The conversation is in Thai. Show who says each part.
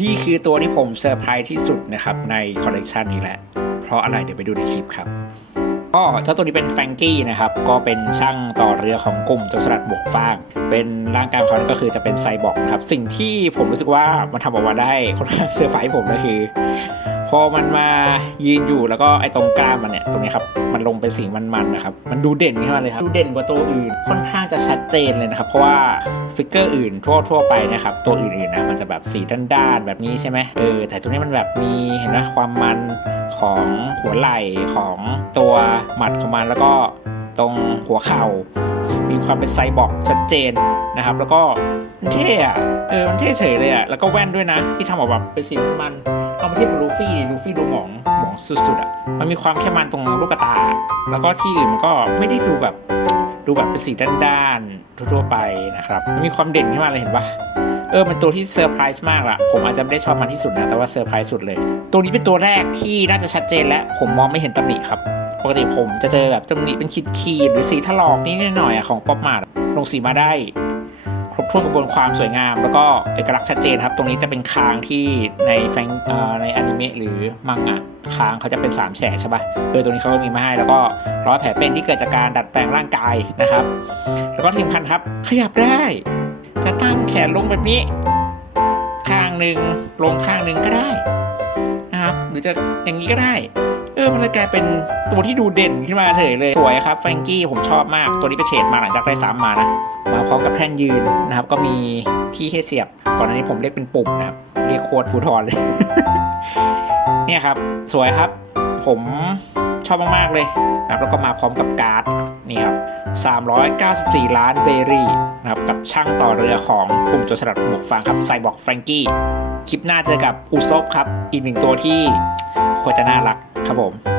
Speaker 1: นี่คือตัวที่ผมเซอร์ไพรส์ที่สุดนะครับในคอลเลกชันนี้แหละ เพราะอะไรเดี๋ยวไปดูในคลิปครับ ก็เจ้าตัวนี้เป็นแฟงกี้นะครับ ก็เป็นช่างต่อเรือของกลุ่มโจรสลัดบวกฟาง เป็นร่างกายของเขาก็คือจะเป็นไซบอร์กครับ สิ่งที่ผมรู้สึกว่ามันทำออกมาได้ค่อนข้างเซอร์ไพรส์ผมก็คือ พอมันมายืนอยู่แล้วก็ไอ้ตรงกล้ามมันเนี่ยตรงนี้ครับมันลงเป็นสีมันๆนะครับ มันดูเด่นขึ้นมาเลยครับ ดูเด่นกว่าตัวอื่น ค่อนข้างจะชัดเจนเลยนะครับ เพราะว่าฟิกเกอร์อื่นทั่วทั่วๆไปนะครับ ตัวอื่นๆนะมันจะแบบสีด้านๆแบบนี้ใช่ไหมเออ แต่ตัวนี้มันแบบมีเห็นไหมความมัน ของหัวไหล่ของตัวหมัดของมันแล้วก็ตรงหัวเข่า มีความเป็นไซบอร์กชัดเจนนะครับ แล้วก็มันเท่อะเออมันเท่เฉยเลยอะแล้วก็แว่นด้วยนะ ที่ทำออกแบบเป็นสีมันเอามาเทียบกับลูฟี่ลูฟี่ดูหมองหมองสุดๆอะมันมีความแค่มันตรงลูกตา แล้วก็ที่อื่นมันก็ไม่ได้ดูแบบดูแบบเป็นสีด้านๆทั่วๆไปนะครับมันมีความเด่นขึ้นมาเลยเห็นปะ เออมันตัวที่เซอร์ไพรส์มากละผมอาจจะไม่ได้ชอบมันที่สุดนะ แต่ว่าเซอร์ไพรส์สุดเลย ตัวนี้เป็นตัวแรกที่น่าจะชัดเจนและผมมองไม่เห็นตำหนิครับ ปกติผมจะเจอแบบตำหนิเป็นขีดขีดหรือสีถลอกนิดหน่อยๆอะของป๊อปมาร์ลงสีมาได้ครบถ้วนกระบวนความสวยงาม แล้วก็เอกลักษณ์ชัดเจนครับ ตรงนี้จะเป็นคางที่ในแฟงในอนิเมะหรือมังงะคางเขาจะเป็น 3 แฉกใช่ปะเออตรงนี้เขาก็มีมาให้ แล้วก็รอยแผลเป็นที่เกิดจากการดัดแปลงร่างกายนะครับ แล้วก็ที่สำคัญครับ ขยับได้ ตั้งแขนลงแบบนี้ ข้างหนึ่งลงข้างหนึ่งก็ได้นะครับ หรือจะอย่างนี้ก็ได้ เออมันเลยกลายเป็นตัวที่ดูเด่นขึ้นมาเฉยเลยสวยครับแฟรงกี้ผมชอบมากตัวนี้ไปเทรดมาหลังจากได้ซ้ำมานะมาพร้อมกับแท่นยืนนะครับ ก็มีที่ให้เสียบก่อนหน้านี้ผมเรียกเป็นปุ่มนะครับเรียกโคตรภูทรเลยเนี่ยครับ สวยครับ ผม ชอบมาก ๆ เลยนะครับแล้วก็มาพร้อมกับการ์ดนี่ครับ394 ล้านเบอรี่นะครับกับช่างต่อเรือของกลุ่มโจรสลัดหมวกฟางครับไซบอร์กแฟรงกี้คลิปหน้าเจอกับอุซบครับ อีกหนึ่งตัวที่ควรจะน่ารักครับผม